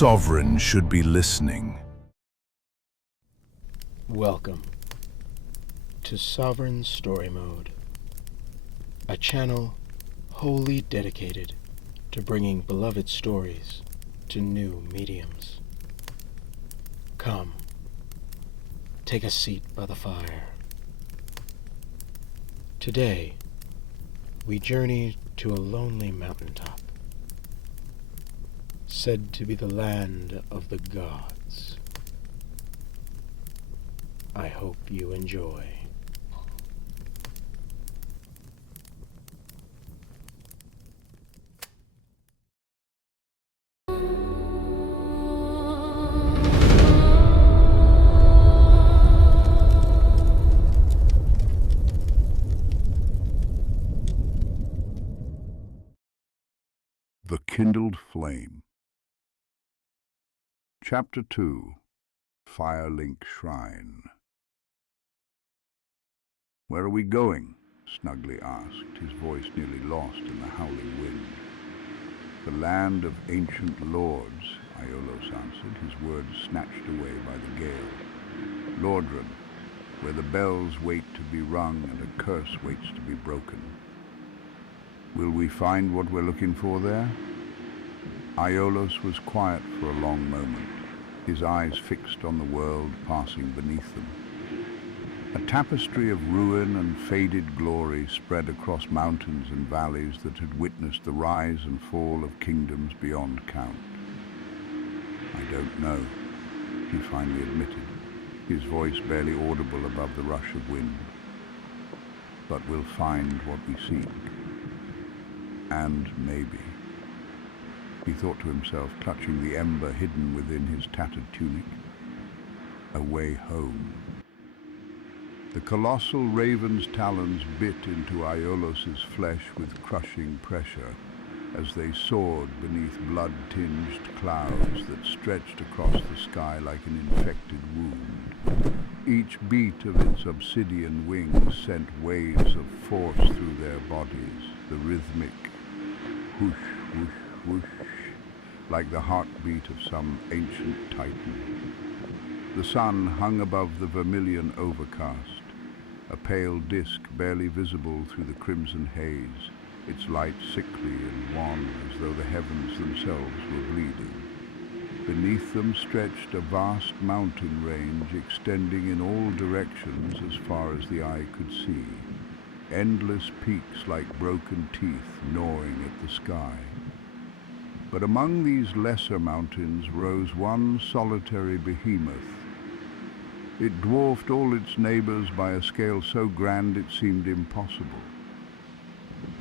sovereign should be listening. Welcome to Sovereign Story Mode, a channel wholly dedicated to bringing beloved stories to new mediums. Come, take a seat by the fire. Today, we journey to a lonely mountaintop, said to be the land of the gods. I hope you enjoy. The Kindled Flame. Chapter 2. Firelink Shrine. "Where are we going?" Snugly asked, his voice nearly lost in the howling wind. "The land of ancient lords," Aiolos answered, his words snatched away by the gale. "Lordran, where the bells wait to be rung and a curse waits to be broken. Will we find what we're looking for there?" Aiolos was quiet for a long moment, his eyes fixed on the world passing beneath them. A tapestry of ruin and faded glory spread across mountains and valleys that had witnessed the rise and fall of kingdoms beyond count. "I don't know," he finally admitted, his voice barely audible above the rush of wind. "But we'll find what we seek. And maybe," he thought to himself, clutching the ember hidden within his tattered tunic, "a way home." The colossal raven's talons bit into Aiolos's flesh with crushing pressure as they soared beneath blood-tinged clouds that stretched across the sky like an infected wound. Each beat of its obsidian wings sent waves of force through their bodies, the rhythmic whoosh, whoosh, whoosh, like the heartbeat of some ancient titan. The sun hung above the vermilion overcast, a pale disk barely visible through the crimson haze, its light sickly and wan as though the heavens themselves were bleeding. Beneath them stretched a vast mountain range extending in all directions as far as the eye could see, endless peaks like broken teeth gnawing at the sky. But among these lesser mountains rose one solitary behemoth. It dwarfed all its neighbors by a scale so grand it seemed impossible.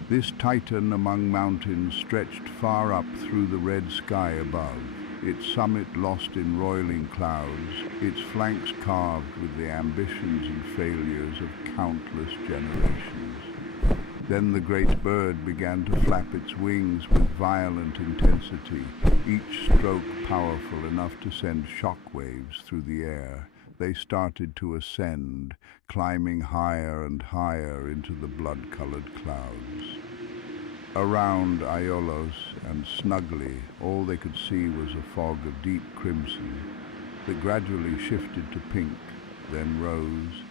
This titan among mountains stretched far up through the red sky above, its summit lost in roiling clouds, its flanks carved with the ambitions and failures of countless generations. Then the great bird began to flap its wings with violent intensity, each stroke powerful enough to send shock waves through the air. They started to ascend, climbing higher and higher into the blood-colored clouds. Around Aiolos and snugly, all they could see was a fog of deep crimson that gradually shifted to pink, then rose,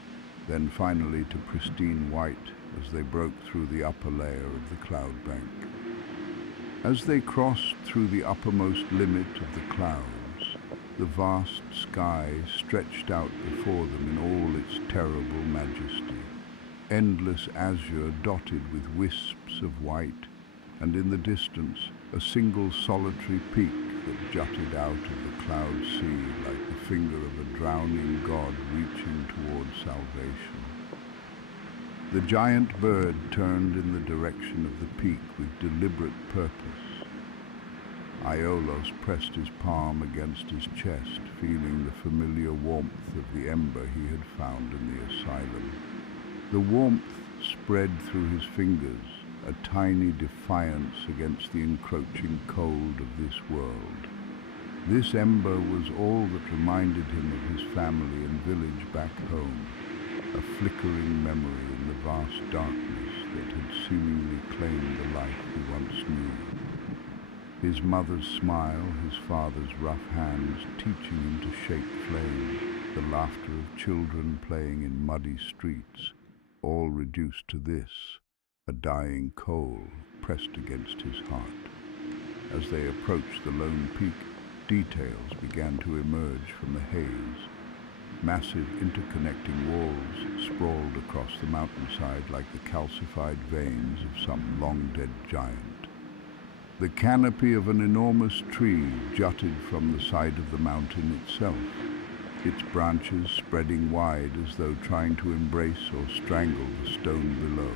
then finally to pristine white as they broke through the upper layer of the cloud bank. As they crossed through the uppermost limit of the clouds, the vast sky stretched out before them in all its terrible majesty, endless azure dotted with wisps of white, and in the distance a single solitary peak that jutted out of the cloud sea like the finger of a drowning god reaching towards salvation. The giant bird turned in the direction of the peak with deliberate purpose. Aiolos pressed his palm against his chest, feeling the familiar warmth of the ember he had found in the asylum. The warmth spread through his fingers, a tiny defiance against the encroaching cold of this world. This ember was all that reminded him of his family and village back home, a flickering memory in the vast darkness that had seemingly claimed the life he once knew. His mother's smile, his father's rough hands teaching him to shake flames, the laughter of children playing in muddy streets, all reduced to this, a dying coal pressed against his heart. As they approached the lone peak, details began to emerge from the haze. Massive interconnecting walls sprawled across the mountainside like the calcified veins of some long-dead giant. The canopy of an enormous tree jutted from the side of the mountain itself, its branches spreading wide as though trying to embrace or strangle the stone below.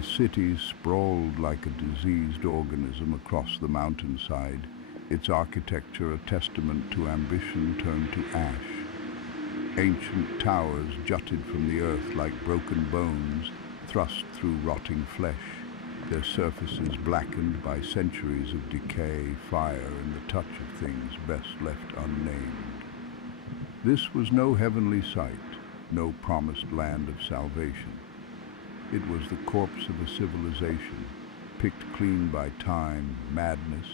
The city sprawled like a diseased organism across the mountainside, its architecture a testament to ambition turned to ash. Ancient towers jutted from the earth like broken bones thrust through rotting flesh, their surfaces blackened by centuries of decay, fire, and the touch of things best left unnamed. This was no heavenly sight, no promised land of salvation. It was the corpse of a civilization, picked clean by time, madness,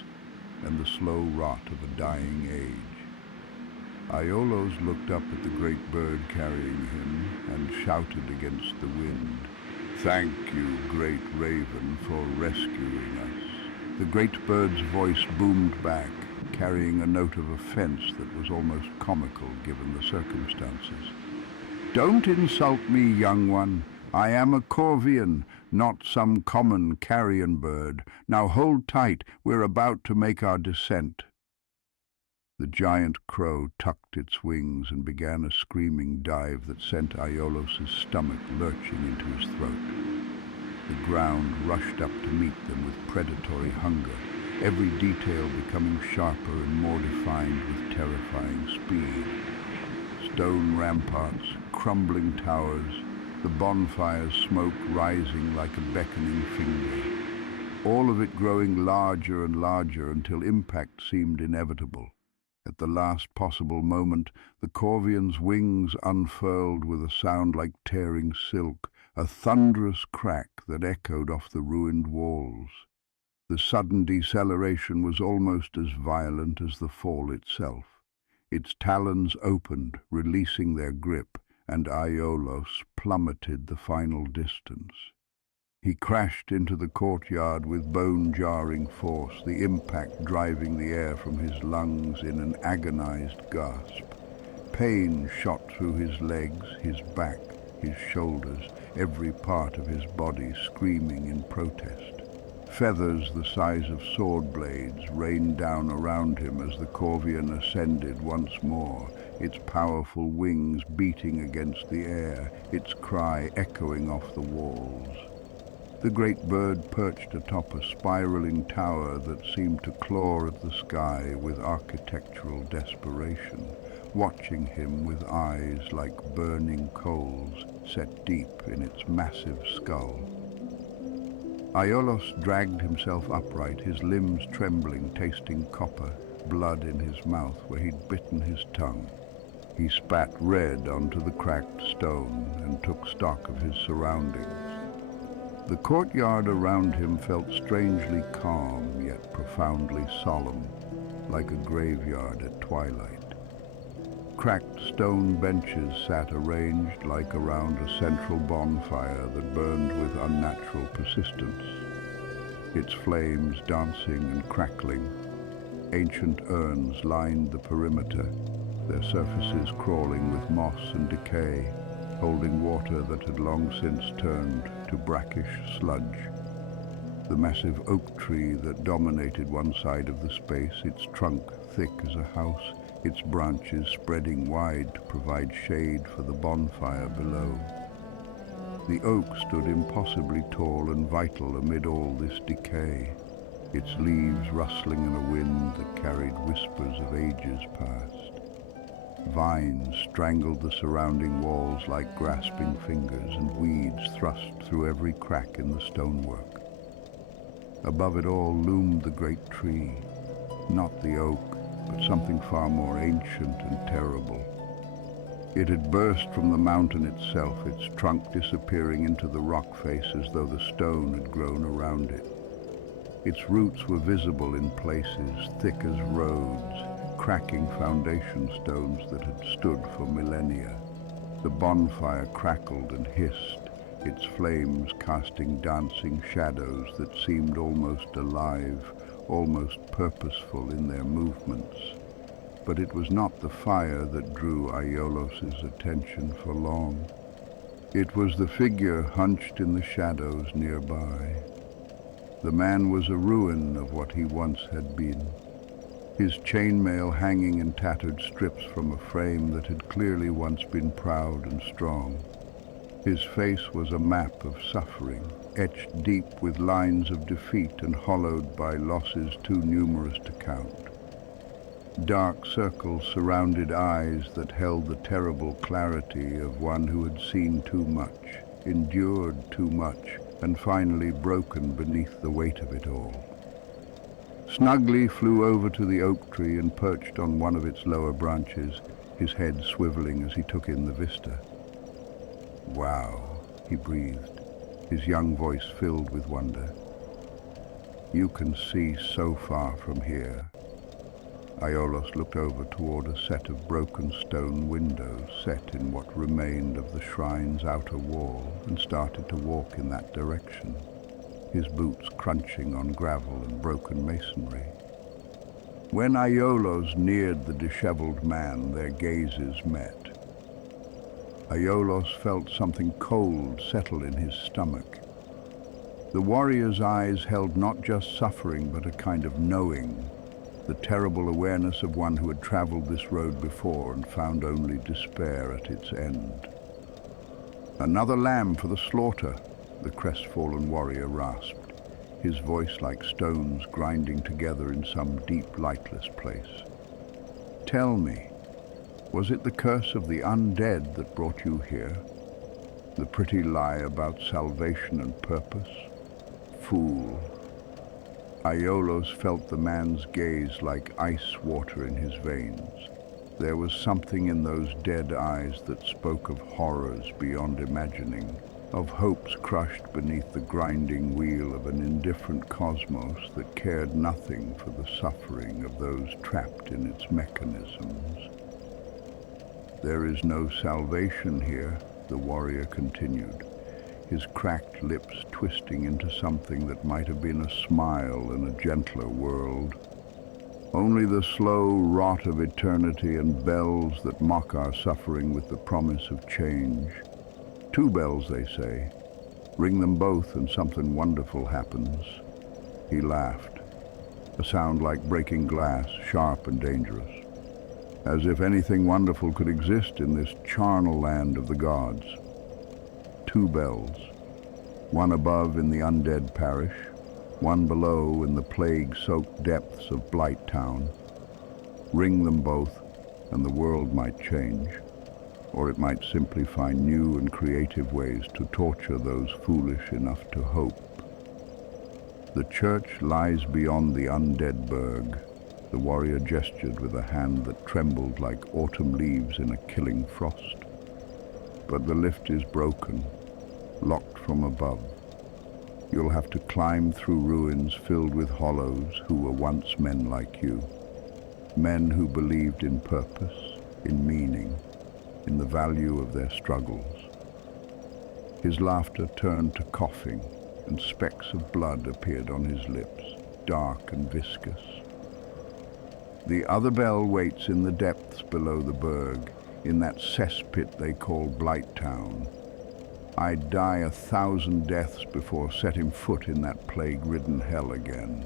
and the slow rot of a dying age. Aiolos looked up at the great bird carrying him and shouted against the wind, "Thank you, great raven, for rescuing us." The great bird's voice boomed back, carrying a note of offense that was almost comical given the circumstances. "Don't insult me, young one. I am a Corvian, not some common carrion bird. Now hold tight, we're about to make our descent." The giant crow tucked its wings and began a screaming dive that sent Aiolos' stomach lurching into his throat. The ground rushed up to meet them with predatory hunger, every detail becoming sharper and more defined with terrifying speed. Stone ramparts, crumbling towers, the bonfire's smoke rising like a beckoning finger. All of it growing larger and larger until impact seemed inevitable. At the last possible moment, the Corvian's wings unfurled with a sound like tearing silk, a thunderous crack that echoed off the ruined walls. The sudden deceleration was almost as violent as the fall itself. Its talons opened, releasing their grip, and Aiolos plummeted the final distance. He crashed into the courtyard with bone-jarring force, the impact driving the air from his lungs in an agonized gasp. Pain shot through his legs, his back, his shoulders, every part of his body screaming in protest. Feathers the size of sword blades rained down around him as the Corvian ascended once more, its powerful wings beating against the air, its cry echoing off the walls. The great bird perched atop a spiraling tower that seemed to claw at the sky with architectural desperation, watching him with eyes like burning coals set deep in its massive skull. Aiolos dragged himself upright, his limbs trembling, tasting copper, blood in his mouth where he'd bitten his tongue. He spat red onto the cracked stone and took stock of his surroundings. The courtyard around him felt strangely calm, yet profoundly solemn, like a graveyard at twilight. Cracked stone benches sat arranged like around a central bonfire that burned with unnatural persistence, its flames dancing and crackling. Ancient urns lined the perimeter, their surfaces crawling with moss and decay, holding water that had long since turned to brackish sludge. The massive oak tree that dominated one side of the space, its trunk thick as a house, its branches spreading wide to provide shade for the bonfire below. The oak stood impossibly tall and vital amid all this decay, its leaves rustling in a wind that carried whispers of ages past. Vines strangled the surrounding walls like grasping fingers, and weeds thrust through every crack in the stonework. Above it all loomed the great tree, not the oak, but something far more ancient and terrible. It had burst from the mountain itself, its trunk disappearing into the rock face as though the stone had grown around it. Its roots were visible in places thick as roads, cracking foundation stones that had stood for millennia. The bonfire crackled and hissed, its flames casting dancing shadows that seemed almost alive, almost purposeful in their movements. But it was not the fire that drew Aiolos's attention for long. It was the figure hunched in the shadows nearby. The man was a ruin of what he once had been, his chainmail hanging in tattered strips from a frame that had clearly once been proud and strong. His face was a map of suffering, etched deep with lines of defeat and hollowed by losses too numerous to count. Dark circles surrounded eyes that held the terrible clarity of one who had seen too much, endured too much, and finally broken beneath the weight of it all. Snugly flew over to the oak tree and perched on one of its lower branches, his head swiveling as he took in the vista. "Wow," he breathed, his young voice filled with wonder. "You can see so far from here." Aiolos looked over toward a set of broken stone windows set in what remained of the shrine's outer wall and started to walk in that direction, his boots crunching on gravel and broken masonry. When Aiolos neared the disheveled man, their gazes met. Aiolos felt something cold settle in his stomach. The warrior's eyes held not just suffering but a kind of knowing, the terrible awareness of one who had traveled this road before and found only despair at its end. "Another lamb for the slaughter," the crestfallen warrior rasped, his voice like stones grinding together in some deep, lightless place. "Tell me, was it the curse of the undead that brought you here? The pretty lie about salvation and purpose? Fool." Aiolos felt the man's gaze like ice water in his veins. There was something in those dead eyes that spoke of horrors beyond imagining, of hopes crushed beneath the grinding wheel of an indifferent cosmos that cared nothing for the suffering of those trapped in its mechanisms. "There is no salvation here," the warrior continued, his cracked lips twisting into something that might have been a smile in a gentler world. "Only the slow rot of eternity and bells that mock our suffering with the promise of change. 2 bells, they say. Ring them both and something wonderful happens." He laughed, a sound like breaking glass, sharp and dangerous. As if anything wonderful could exist in this charnel land of the gods. 2 bells, one above in the undead parish, one below in the plague-soaked depths of Blight Town. Ring them both, and the world might change, or it might simply find new and creative ways to torture those foolish enough to hope. "The church lies beyond the undead Burg," the warrior gestured with a hand that trembled like autumn leaves in a killing frost. "But the lift is broken, locked from above. You'll have to climb through ruins filled with hollows who were once men like you. Men who believed in purpose, in meaning, in the value of their struggles." His laughter turned to coughing, and specks of blood appeared on his lips, dark and viscous. "The other bell waits in the depths below the Burg, in that cesspit they call Blight Town. I'd die 1,000 deaths before setting foot in that plague-ridden hell again."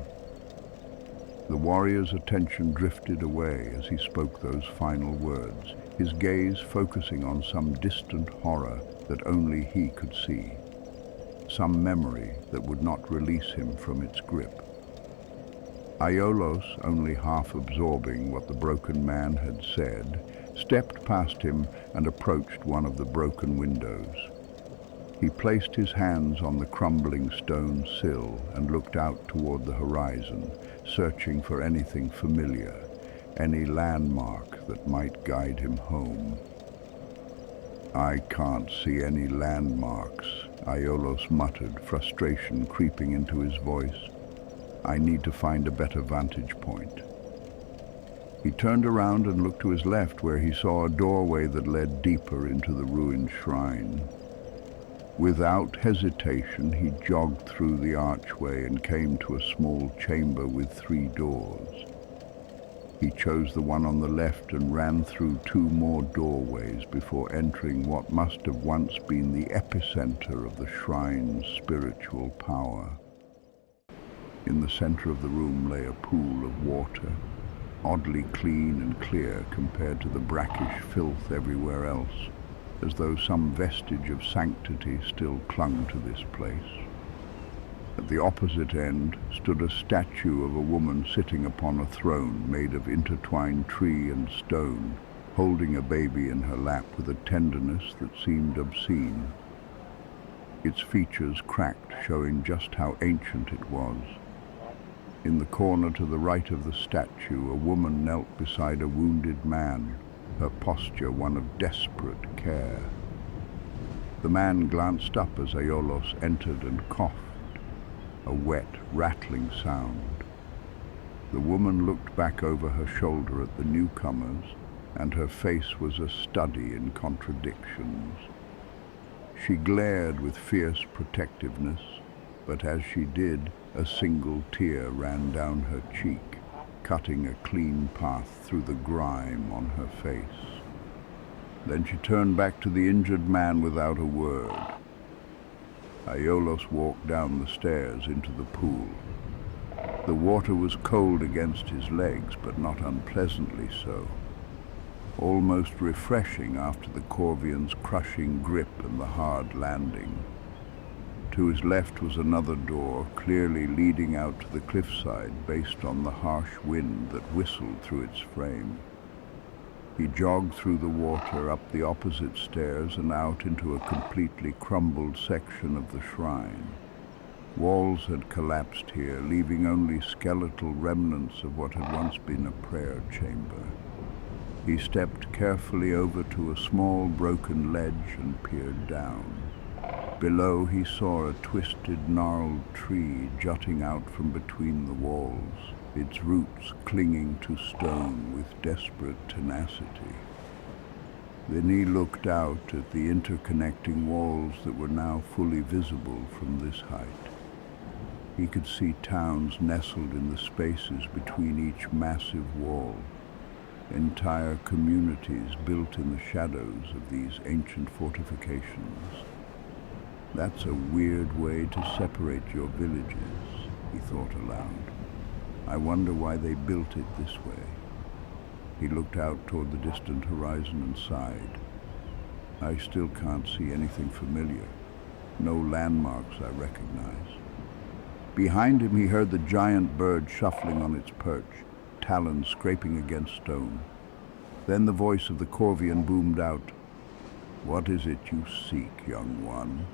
The warrior's attention drifted away as he spoke those final words, his gaze focusing on some distant horror that only he could see, some memory that would not release him from its grip. Aiolos, only half absorbing what the broken man had said, stepped past him and approached one of the broken windows. He placed his hands on the crumbling stone sill and looked out toward the horizon, searching for anything familiar, any landmark that might guide him home. "I can't see any landmarks," Aiolos muttered, frustration creeping into his voice. I need to find a better vantage point. He turned around and looked to his left, where he saw a doorway that led deeper into the ruined shrine. Without hesitation, he jogged through the archway and came to a small chamber with 3 doors. He chose the one on the left and ran through 2 more doorways before entering what must have once been the epicenter of the shrine's spiritual power. In the center of the room lay a pool of water, oddly clean and clear compared to the brackish filth everywhere else, as though some vestige of sanctity still clung to this place. At the opposite end stood a statue of a woman sitting upon a throne made of intertwined tree and stone, holding a baby in her lap with a tenderness that seemed obscene. Its features cracked, showing just how ancient it was. In the corner to the right of the statue, a woman knelt beside a wounded man, her posture one of desperate care. The man glanced up as Aiolos entered and coughed, a wet, rattling sound. The woman looked back over her shoulder at the newcomers, and her face was a study in contradictions. She glared with fierce protectiveness, but as she did, a single tear ran down her cheek, cutting a clean path through the grime on her face. Then she turned back to the injured man without a word. Aiolos walked down the stairs into the pool. The water was cold against his legs, but not unpleasantly so. Almost refreshing after the Corvians' crushing grip and the hard landing. To his left was another door, clearly leading out to the cliffside based on the harsh wind that whistled through its frame. He jogged through the water, up the opposite stairs and out into a completely crumbled section of the shrine. Walls had collapsed here, leaving only skeletal remnants of what had once been a prayer chamber. He stepped carefully over to a small broken ledge and peered down. Below he saw a twisted, gnarled tree jutting out from between the walls, its roots clinging to stone with desperate tenacity. Then he looked out at the interconnecting walls that were now fully visible from this height. He could see towns nestled in the spaces between each massive wall, entire communities built in the shadows of these ancient fortifications. That's a weird way to separate your villages, he thought aloud. I wonder why they built it this way. He looked out toward the distant horizon and sighed. I still can't see anything familiar. No landmarks I recognize. Behind him he heard the giant bird shuffling on its perch, talons scraping against stone. Then the voice of the Corvian boomed out, "What is it you seek, young one?"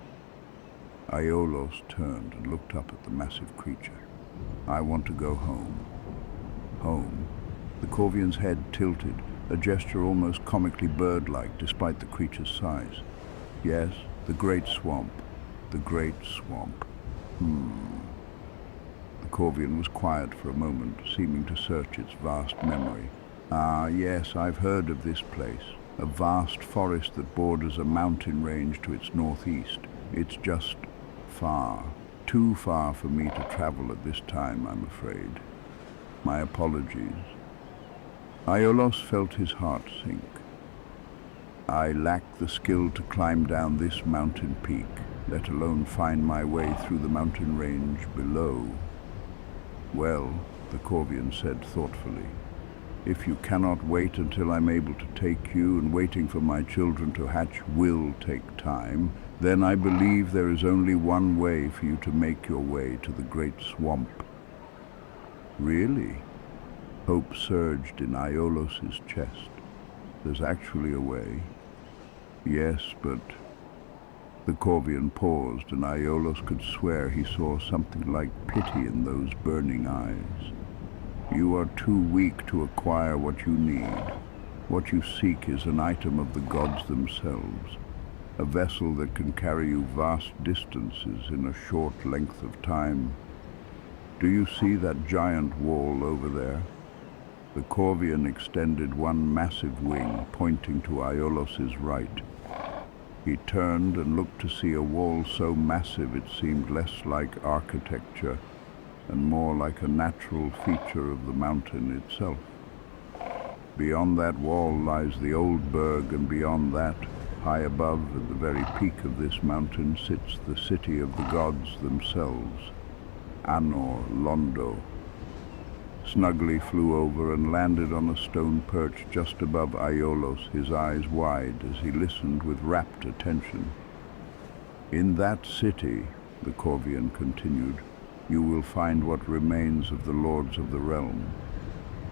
Aiolos turned and looked up at the massive creature. "I want to go home." Home? The Corvian's head tilted, a gesture almost comically bird-like despite the creature's size. Yes, the Great Swamp. The Great Swamp. The Corvian was quiet for a moment, seeming to search its vast memory. Ah, yes, I've heard of this place. A vast forest that borders a mountain range to its northeast. It's just far. Too far for me to travel at this time, I'm afraid. My apologies. Aiolos felt his heart sink. I lack the skill to climb down this mountain peak, let alone find my way through the mountain range below. Well, the Corvian said thoughtfully, if you cannot wait until I'm able to take you, and waiting for my children to hatch will take time, then I believe there is only one way for you to make your way to the Great Swamp. Really? Hope surged in Aiolos' chest. There's actually a way. Yes, but... The Corvian paused, and Aiolos could swear he saw something like pity in those burning eyes. You are too weak to acquire what you need. What you seek is an item of the gods themselves, a vessel that can carry you vast distances in a short length of time. Do you see that giant wall over there? The Corvian extended one massive wing, pointing to Iolos's right. He turned and looked to see a wall so massive it seemed less like architecture and more like a natural feature of the mountain itself. Beyond that wall lies the old Burg, and beyond that, high above, at the very peak of this mountain, sits the city of the gods themselves, Anor Londo. Snugly flew over and landed on a stone perch just above Aiolos, his eyes wide as he listened with rapt attention. In that city, the Corvian continued, you will find what remains of the lords of the realm.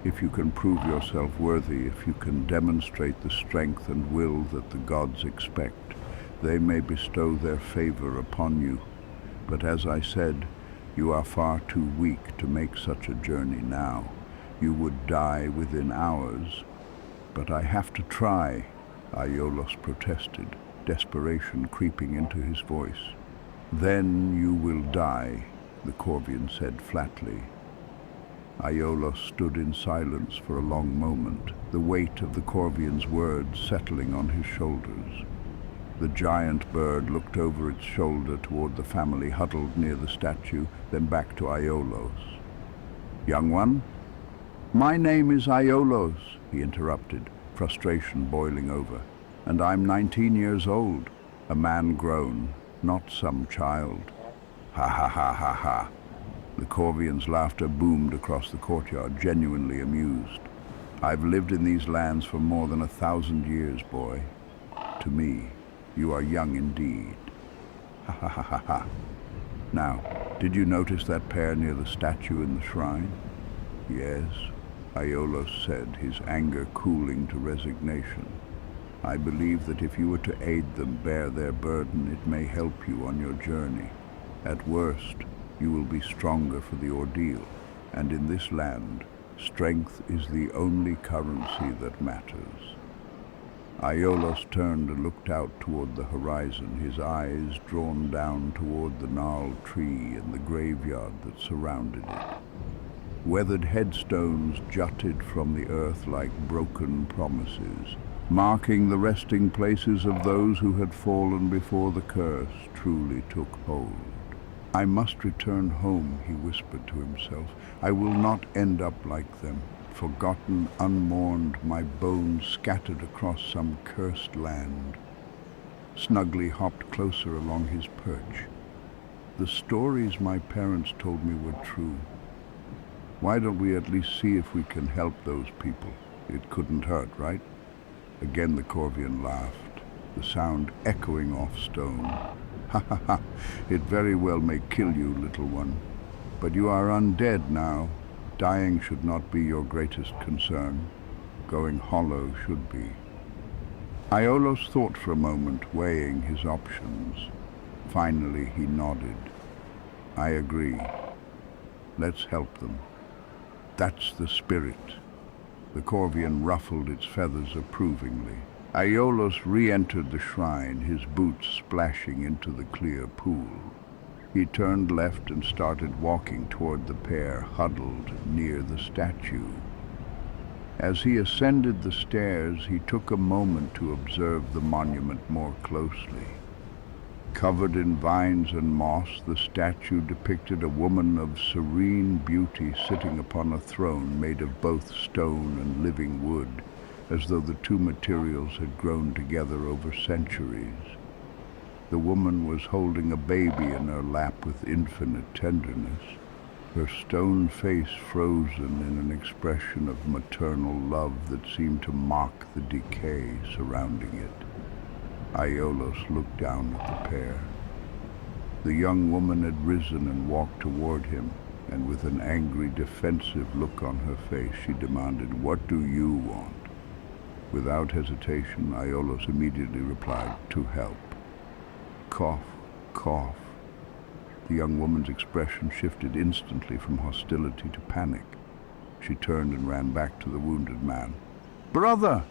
If you can prove yourself worthy, if you can demonstrate the strength and will that the gods expect, they may bestow their favor upon you. But as I said, you are far too weak to make such a journey now. You would die within hours. But I have to try, Aiolos protested, desperation creeping into his voice. Then you will die, the Corvian said flatly. Aiolos stood in silence for a long moment, the weight of the Corvian's words settling on his shoulders. The giant bird looked over its shoulder toward the family huddled near the statue, then back to Aiolos. Young one? My name is Aiolos, he interrupted, frustration boiling over. And I'm 19 years old, a man grown, not some child. Ha ha ha ha ha. The Corvian's laughter boomed across the courtyard, genuinely amused. I've lived in these lands for more than 1,000 years, boy. To me, you are young indeed. Ha ha ha ha ha. Now, did you notice that pair near the statue in the shrine? Yes, Aiolos said, his anger cooling to resignation. I believe that if you were to aid them bear their burden, it may help you on your journey. At worst, you will be stronger for the ordeal, and in this land, strength is the only currency that matters. Aiolos turned and looked out toward the horizon, his eyes drawn down toward the gnarled tree and the graveyard that surrounded it. Weathered headstones jutted from the earth like broken promises, marking the resting places of those who had fallen before the curse truly took hold. I must return home, he whispered to himself. I will not end up like them. Forgotten, unmourned, my bones scattered across some cursed land. Snugly hopped closer along his perch. The stories my parents told me were true. Why don't we at least see if we can help those people? It couldn't hurt, right? Again the Corvian laughed, the sound echoing off stone. Ha ha ha, it very well may kill you, little one. But you are undead now. Dying should not be your greatest concern. Going hollow should be. Aiolos thought for a moment, weighing his options. Finally, he nodded. I agree. Let's help them. That's the spirit. The Corvian ruffled its feathers approvingly. Aiolos re-entered the shrine, his boots splashing into the clear pool. He turned left and started walking toward the pair huddled near the statue. As he ascended the stairs, he took a moment to observe the monument more closely. Covered in vines and moss, the statue depicted a woman of serene beauty sitting upon a throne made of both stone and living wood, as though the two materials had grown together over centuries. The woman was holding a baby in her lap with infinite tenderness, her stone face frozen in an expression of maternal love that seemed to mock the decay surrounding it. Aiolos looked down at the pair. The young woman had risen and walked toward him, and with an angry, defensive look on her face, she demanded, "What do you want?" Without hesitation, Aiolos immediately replied, "To help." Cough, cough. The young woman's expression shifted instantly from hostility to panic. She turned and ran back to the wounded man. "Brother,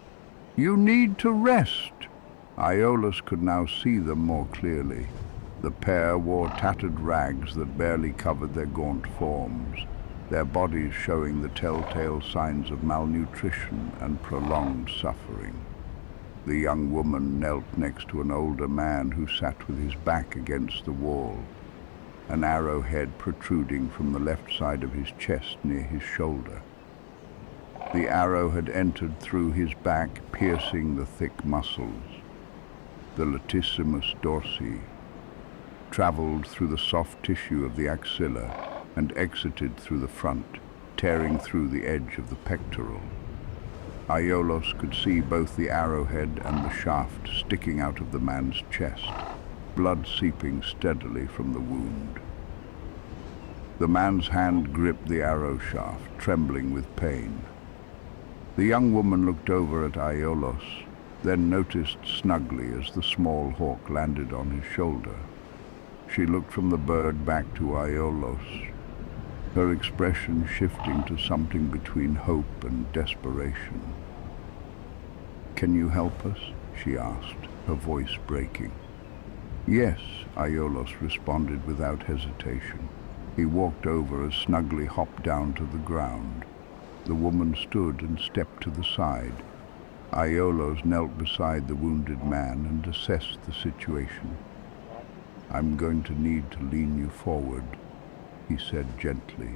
you need to rest." Aiolos could now see them more clearly. The pair wore tattered rags that barely covered their gaunt forms, their bodies showing the telltale signs of malnutrition and prolonged suffering. The young woman knelt next to an older man who sat with his back against the wall, an arrowhead protruding from the left side of his chest near his shoulder. The arrow had entered through his back, piercing the thick muscles. The latissimus dorsi traveled through the soft tissue of the axilla and exited through the front, tearing through the edge of the pectoral. Aiolos could see both the arrowhead and the shaft sticking out of the man's chest, blood seeping steadily from the wound. The man's hand gripped the arrow shaft, trembling with pain. The young woman looked over at Aiolos, then noticed snugly as the small hawk landed on his shoulder. She looked from the bird back to Aiolos, her expression shifting to something between hope and desperation. "Can you help us?" she asked, her voice breaking. "Yes," Aiolos responded without hesitation. He walked over and snugly hopped down to the ground. The woman stood and stepped to the side. Aiolos knelt beside the wounded man and assessed the situation. "I'm going to need to lean you forward," he said gently.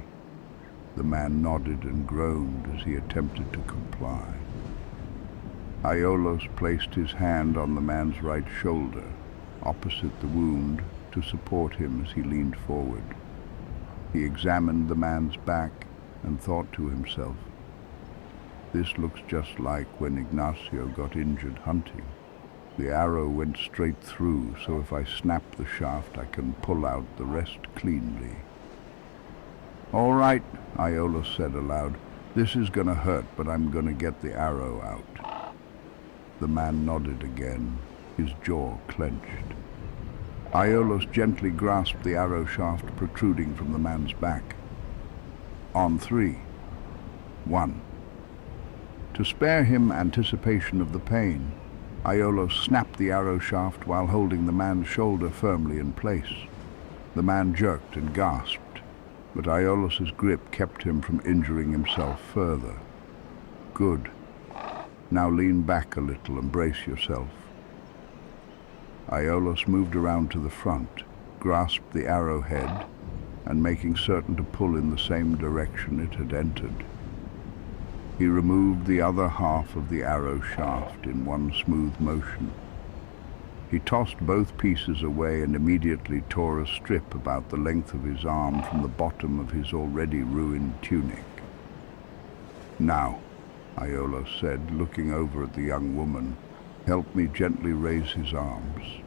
The man nodded and groaned as he attempted to comply. Aiolos placed his hand on the man's right shoulder, opposite the wound, to support him as he leaned forward. He examined the man's back and thought to himself, "This looks just like when Ignacio got injured hunting. The arrow went straight through, so if I snap the shaft, I can pull out the rest cleanly." "All right," Aiolos said aloud. "This is gonna hurt, but I'm gonna get the arrow out." The man nodded again, his jaw clenched. Aiolos gently grasped the arrow shaft protruding from the man's back. "On 3. 1. To spare him anticipation of the pain, Aiolos snapped the arrow shaft while holding the man's shoulder firmly in place. The man jerked and gasped, but Aiolos's grip kept him from injuring himself further. "Good. Now lean back a little and brace yourself." Aiolos moved around to the front, grasped the arrowhead, and making certain to pull in the same direction it had entered. He removed the other half of the arrow shaft in one smooth motion. He tossed both pieces away and immediately tore a strip about the length of his arm from the bottom of his already ruined tunic. "Now," Aiolos said, looking over at the young woman, "help me gently raise his arms."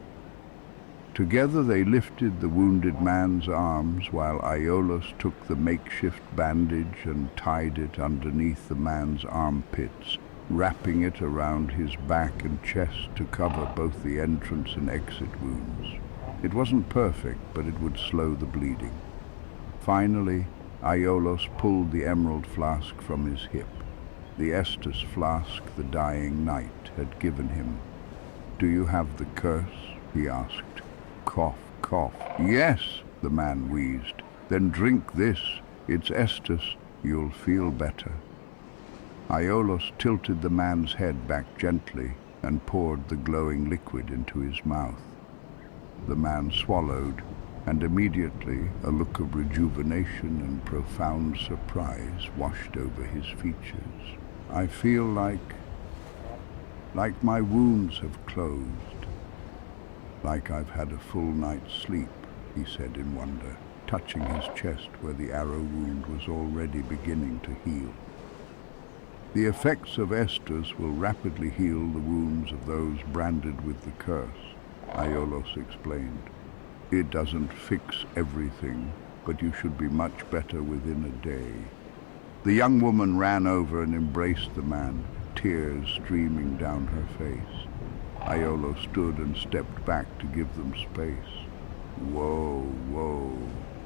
Together they lifted the wounded man's arms while Aiolos took the makeshift bandage and tied it underneath the man's armpits, wrapping it around his back and chest to cover both the entrance and exit wounds. It wasn't perfect, but it would slow the bleeding. Finally, Aiolos pulled the emerald flask from his hip, the Estus flask the dying knight had given him. "Do you have the curse?" he asked. Cough, cough. "Yes," the man wheezed. "Then drink this. It's Estus. You'll feel better." Aiolos tilted the man's head back gently and poured the glowing liquid into his mouth. The man swallowed, and immediately a look of rejuvenation and profound surprise washed over his features. "I feel like my wounds have closed. Like I've had a full night's sleep," he said in wonder, touching his chest where the arrow wound was already beginning to heal. "The effects of Estus will rapidly heal the wounds of those branded with the curse," Aiolos explained. "It doesn't fix everything, but you should be much better within a day." The young woman ran over and embraced the man, tears streaming down her face. Aiolos stood and stepped back to give them space. "Whoa, whoa.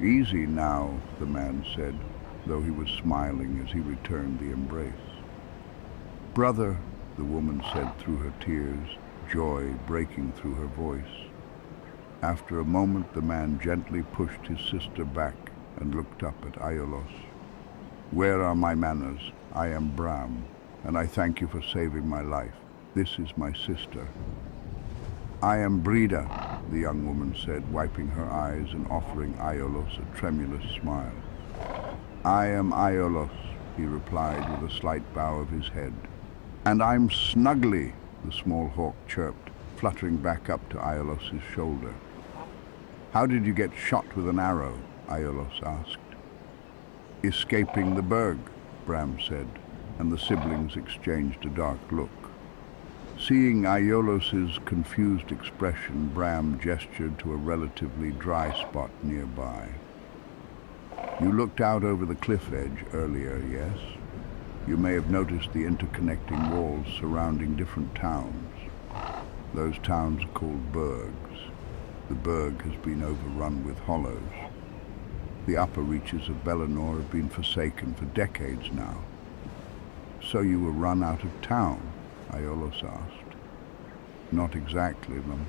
Easy now," the man said, though he was smiling as he returned the embrace. "Brother," the woman said through her tears, joy breaking through her voice. After a moment, the man gently pushed his sister back and looked up at Aiolos. "Where are my manners? I am Bram, and I thank you for saving my life. This is my sister." "I am Breda," the young woman said, wiping her eyes and offering Aiolos a tremulous smile. "I am Aiolos," he replied with a slight bow of his head. "And I'm Snuggly," the small hawk chirped, fluttering back up to Aiolos' shoulder. "How did you get shot with an arrow?" Aiolos asked. "Escaping the Burg," Bram said, and the siblings exchanged a dark look. Seeing Aiolos' confused expression, Bram gestured to a relatively dry spot nearby. "You looked out over the cliff edge earlier, yes? You may have noticed the interconnecting walls surrounding different towns. Those towns are called Burgs. The Burg has been overrun with hollows. The upper reaches of Bellinor have been forsaken for decades now." "So you were run out of town?" Aiolos asked. "Not exactly, Mum,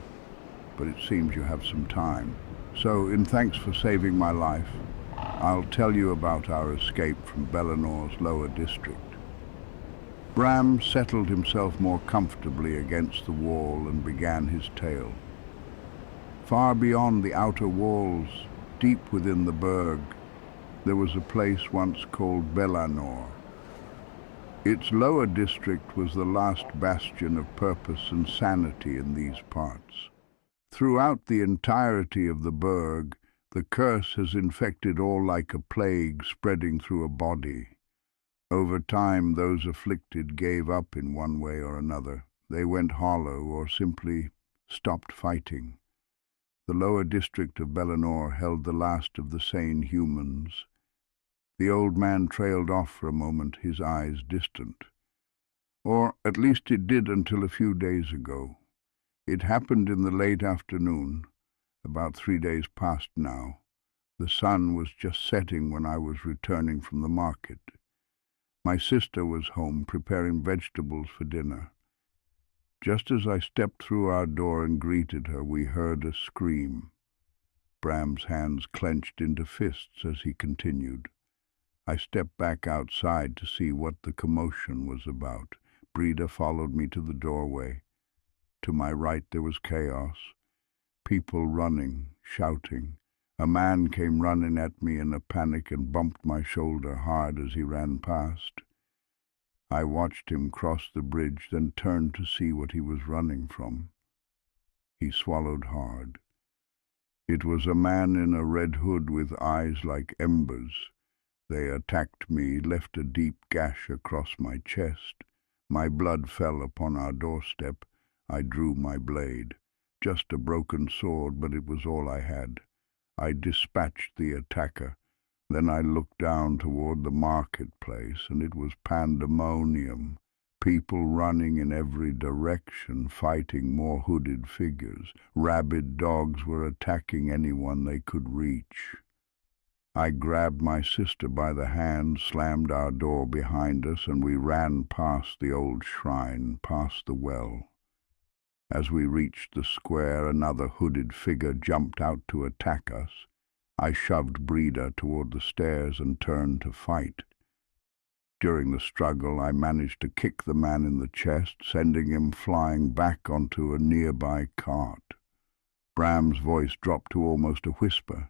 but it seems you have some time. So, in thanks for saving my life, I'll tell you about our escape from Bellinor's lower district." Bram settled himself more comfortably against the wall and began his tale. Far beyond the outer walls, deep within the Burg, there was a place once called Bellinor. Its lower district was the last bastion of purpose and sanity in these parts. Throughout the entirety of the Burg, the curse has infected all like a plague spreading through a body. Over time, those afflicted gave up in one way or another. They went hollow or simply stopped fighting. The lower district of Bellinor held the last of the sane humans. The old man trailed off for a moment, his eyes distant. Or at least it did until a few days ago. It happened in the late afternoon, about 3 days past now. The sun was just setting when I was returning from the market. My sister was home preparing vegetables for dinner. Just as I stepped through our door and greeted her, we heard a scream. Bram's hands clenched into fists as he continued. I stepped back outside to see what the commotion was about. Breda followed me to the doorway. To my right there was chaos. People running, shouting. A man came running at me in a panic and bumped my shoulder hard as he ran past. I watched him cross the bridge, then turned to see what he was running from. He swallowed hard. It was a man in a red hood with eyes like embers. They attacked me, left a deep gash across my chest. My blood fell upon our doorstep. I drew my blade. Just a broken sword, but it was all I had. I dispatched the attacker. Then I looked down toward the marketplace, and it was pandemonium. People running in every direction, fighting more hooded figures. Rabid dogs were attacking anyone they could reach. I grabbed my sister by the hand, slammed our door behind us, and we ran past the old shrine, past the well. As we reached the square, another hooded figure jumped out to attack us. I shoved Breda toward the stairs and turned to fight. During the struggle, I managed to kick the man in the chest, sending him flying back onto a nearby cart. Bram's voice dropped to almost a whisper.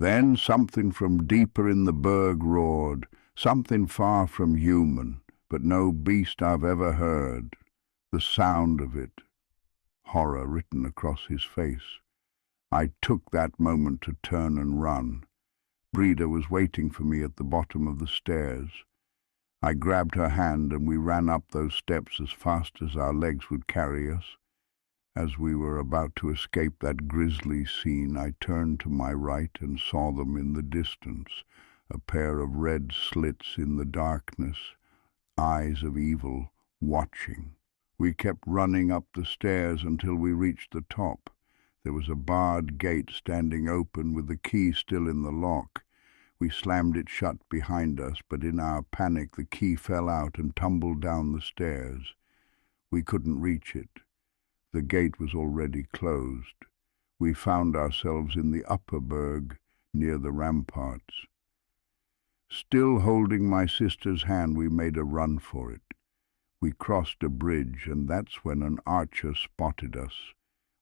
Then something from deeper in the Burg roared, something far from human, but no beast I've ever heard. The sound of it, horror written across his face. I took that moment to turn and run. Breda was waiting for me at the bottom of the stairs. I grabbed her hand and we ran up those steps as fast as our legs would carry us. As we were about to escape that grisly scene, I turned to my right and saw them in the distance, a pair of red slits in the darkness, eyes of evil, watching. We kept running up the stairs until we reached the top. There was a barred gate standing open with the key still in the lock. We slammed it shut behind us, but in our panic the key fell out and tumbled down the stairs. We couldn't reach it. The gate was already closed. We found ourselves in the upper Burg, near the ramparts. Still holding my sister's hand, we made a run for it. We crossed a bridge, and that's when an archer spotted us.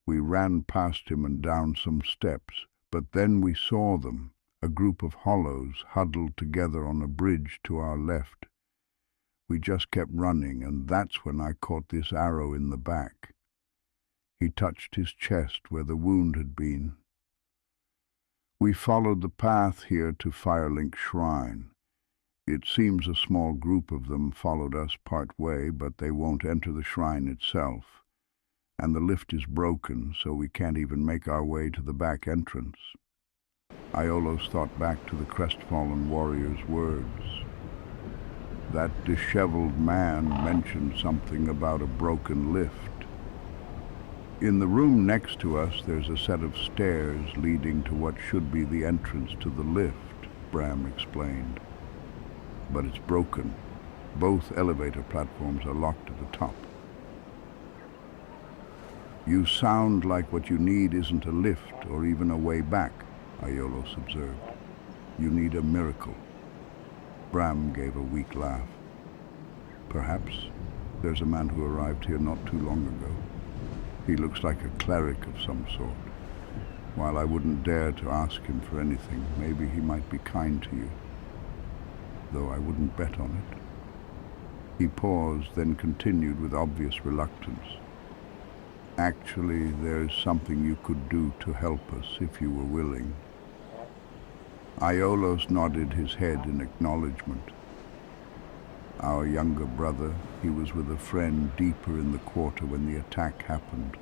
We ran past him and down some steps, but then we saw them, a group of hollows huddled together on a bridge to our left. We just kept running, and that's when I caught this arrow in the back. He touched his chest where the wound had been. We followed the path here to Firelink Shrine. It seems a small group of them followed us part way, but they won't enter the shrine itself. And the lift is broken, so we can't even make our way to the back entrance. Aiolos thought back to the crestfallen warrior's words. That disheveled man mentioned something about a broken lift. In the room next to us, there's a set of stairs leading to what should be the entrance to the lift, Bram explained. But it's broken. Both elevator platforms are locked at the top. You sound like what you need isn't a lift or even a way back, Aiolos observed. You need a miracle. Bram gave a weak laugh. Perhaps there's a man who arrived here not too long ago. He looks like a cleric of some sort. While I wouldn't dare to ask him for anything, maybe he might be kind to you. Though I wouldn't bet on it. He paused, then continued with obvious reluctance. Actually, there's something you could do to help us if you were willing. Aiolos nodded his head in acknowledgement. Our younger brother, he was with a friend deeper in the quarter when the attack happened.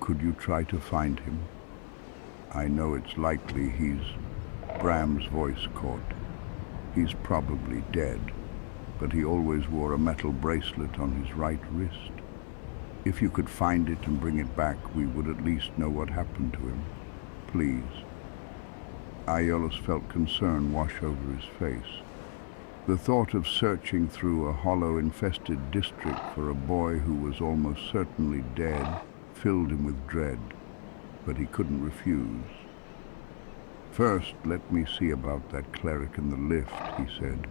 Could you try to find him? I know it's likely he's... Bram's voice caught. He's probably dead, but he always wore a metal bracelet on his right wrist. If you could find it and bring it back, we would at least know what happened to him. Please. Aiolos felt concern wash over his face. The thought of searching through a hollow-infested district for a boy who was almost certainly dead filled him with dread, but he couldn't refuse. First, let me see about that cleric in the lift, he said.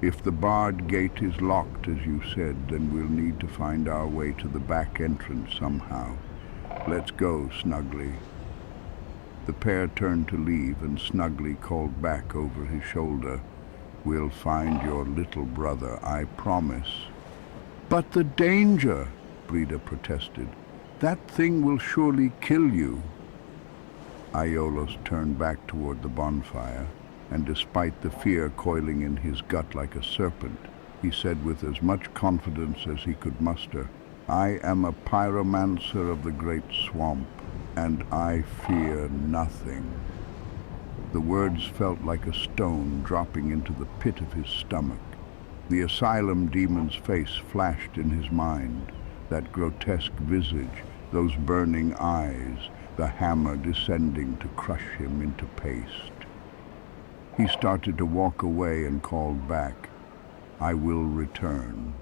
If the barred gate is locked, as you said, then we'll need to find our way to the back entrance somehow. Let's go, Snuggly. The pair turned to leave, and Snuggly called back over his shoulder, We'll find your little brother, I promise. But the danger, Breda protested. That thing will surely kill you. Aiolos turned back toward the bonfire, and despite the fear coiling in his gut like a serpent, he said with as much confidence as he could muster, I am a pyromancer of the great swamp, and I fear nothing. The words felt like a stone dropping into the pit of his stomach. The asylum demon's face flashed in his mind, that grotesque visage, those burning eyes, the hammer descending to crush him into paste. He started to walk away and called back, I will return.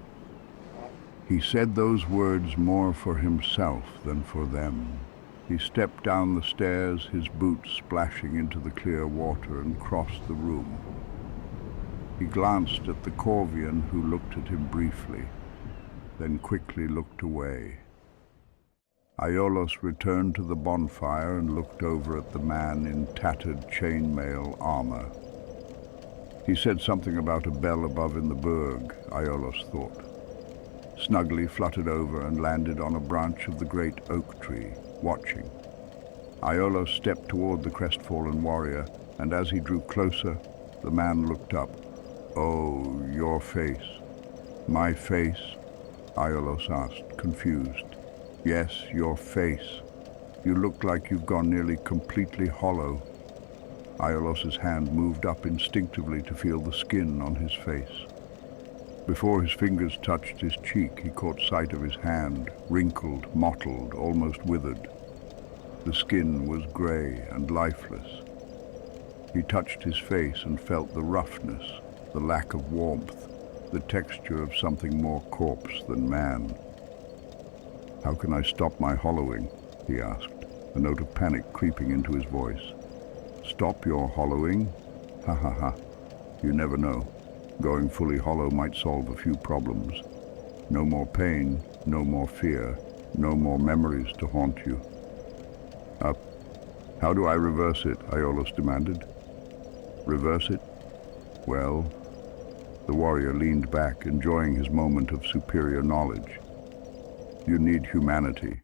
He said those words more for himself than for them. He stepped down the stairs, his boots splashing into the clear water, and crossed the room. He glanced at the Corvian, who looked at him briefly, then quickly looked away. Aiolos returned to the bonfire and looked over at the man in tattered chainmail armor. He said something about a bell above in the Burg, Aiolos thought. Snuggly fluttered over and landed on a branch of the great oak tree, watching. Aiolos stepped toward the crestfallen warrior, and as he drew closer, the man looked up. Oh, your face. My face? Aiolos asked, confused. Yes, your face. You look like you've gone nearly completely hollow. Aiolos's hand moved up instinctively to feel the skin on his face. Before his fingers touched his cheek, he caught sight of his hand, wrinkled, mottled, almost withered. The skin was gray and lifeless. He touched his face and felt the roughness, the lack of warmth, the texture of something more corpse than man. How can I stop my hollowing? He asked, a note of panic creeping into his voice. "Stop your hollowing? Ha ha ha. You never know. Going fully hollow might solve a few problems. No more pain, no more fear, no more memories to haunt you." "Up. How do I reverse it?" Aiolos demanded. "Reverse it? Well..." The warrior leaned back, enjoying his moment of superior knowledge. "You need humanity.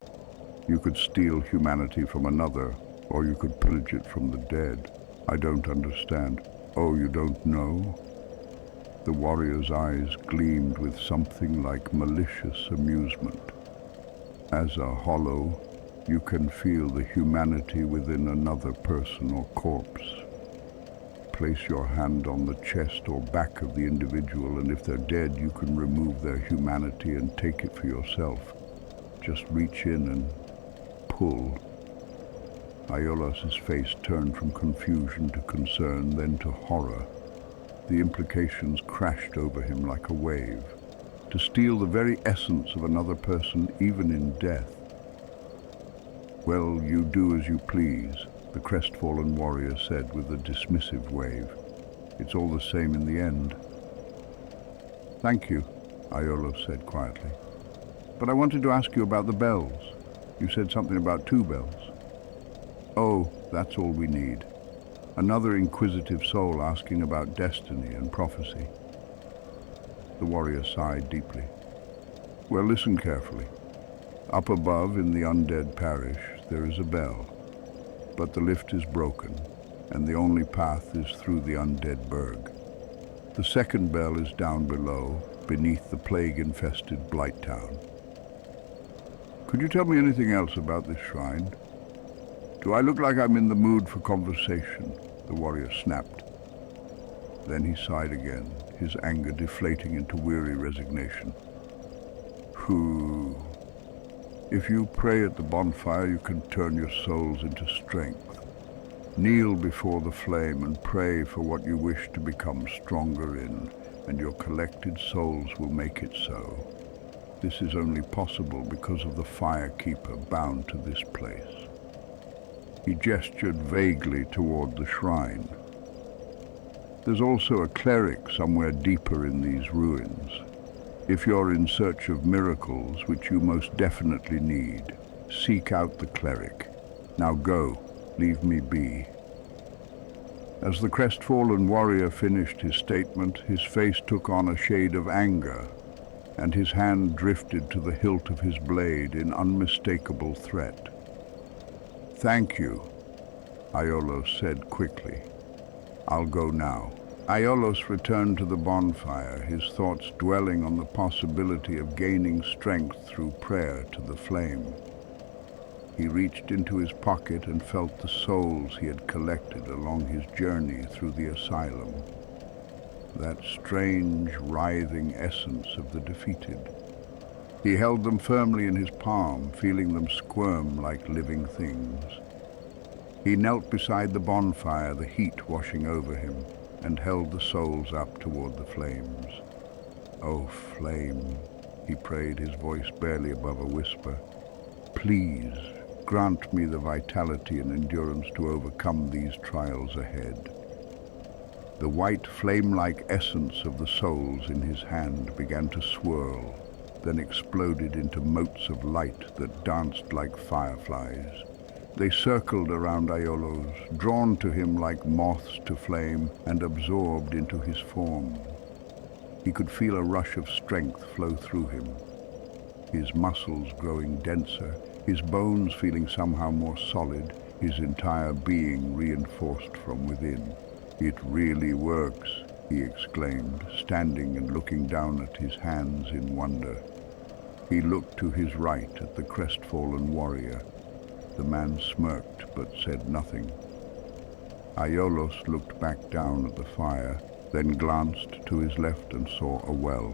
You could steal humanity from another, or you could pillage it from the dead. I don't understand." "Oh, you don't know?" The warrior's eyes gleamed with something like malicious amusement. "As a hollow, you can feel the humanity within another person or corpse. Place your hand on the chest or back of the individual, and if they're dead, you can remove their humanity and take it for yourself. Just reach in and pull." Aiolos' face turned from confusion to concern, then to horror. The implications crashed over him like a wave. To steal the very essence of another person, even in death. "Well, you do as you please," the crestfallen warrior said with a dismissive wave. "It's all the same in the end." "Thank you," Aiolos said quietly. "But I wanted to ask you about the bells. You said something about 2 bells. "Oh, that's all we need. Another inquisitive soul asking about destiny and prophecy." The warrior sighed deeply. "Well, listen carefully. Up above in the undead parish, there is a bell. But the lift is broken, and the only path is through the undead Burg. The second bell is down below, beneath the plague-infested Blight Town." "Could you tell me anything else about this shrine? Do I look like I'm in the mood for conversation?" the warrior snapped. Then he sighed again, his anger deflating into weary resignation. "Whew. If you pray at the bonfire, you can turn your souls into strength. Kneel before the flame and pray for what you wish to become stronger in, and your collected souls will make it so. This is only possible because of the Firekeeper bound to this place." He gestured vaguely toward the shrine. "There's also a cleric somewhere deeper in these ruins. If you're in search of miracles, which you most definitely need, seek out the cleric. Now go, leave me be." As the crestfallen warrior finished his statement, his face took on a shade of anger, and his hand drifted to the hilt of his blade in unmistakable threat. "Thank you," Aiolos said quickly. "I'll go now." Aiolos returned to the bonfire, his thoughts dwelling on the possibility of gaining strength through prayer to the flame. He reached into his pocket and felt the souls he had collected along his journey through the asylum. That strange, writhing essence of the defeated. He held them firmly in his palm, feeling them squirm like living things. He knelt beside the bonfire, the heat washing over him, and held the souls up toward the flames. "Oh, flame," he prayed, his voice barely above a whisper, "please grant me the vitality and endurance to overcome these trials ahead." The white flame-like essence of the souls in his hand began to swirl, then exploded into motes of light that danced like fireflies. They circled around Aiolos, drawn to him like moths to flame, and absorbed into his form. He could feel a rush of strength flow through him, his muscles growing denser, his bones feeling somehow more solid, his entire being reinforced from within. "It really works," he exclaimed, standing and looking down at his hands in wonder. He looked to his right at the crestfallen warrior. The man smirked but said nothing. Aiolos looked back down at the fire, then glanced to his left and saw a well.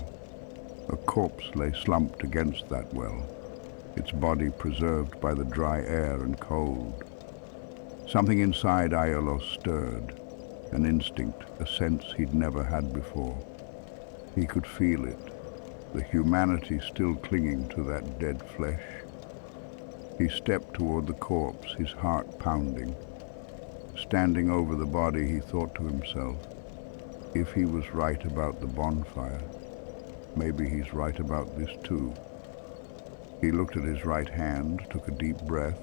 A corpse lay slumped against that well, its body preserved by the dry air and cold. Something inside Aiolos stirred, an instinct, a sense he'd never had before. He could feel it, the humanity still clinging to that dead flesh. He stepped toward the corpse, his heart pounding. Standing over the body, he thought to himself, if he was right about the bonfire, maybe he's right about this too. He looked at his right hand, took a deep breath,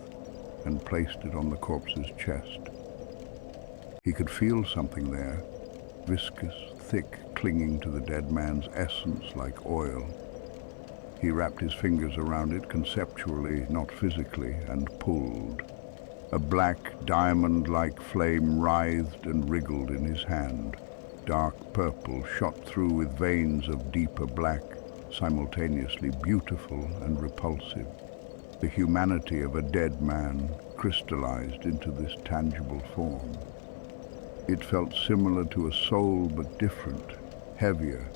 and placed it on the corpse's chest. He could feel something there, viscous, thick, clinging to the dead man's essence like oil. He wrapped his fingers around it conceptually, not physically, and pulled. A black, diamond-like flame writhed and wriggled in his hand. Dark purple shot through with veins of deeper black, simultaneously beautiful and repulsive. The humanity of a dead man crystallized into this tangible form. It felt similar to a soul, but different, heavier.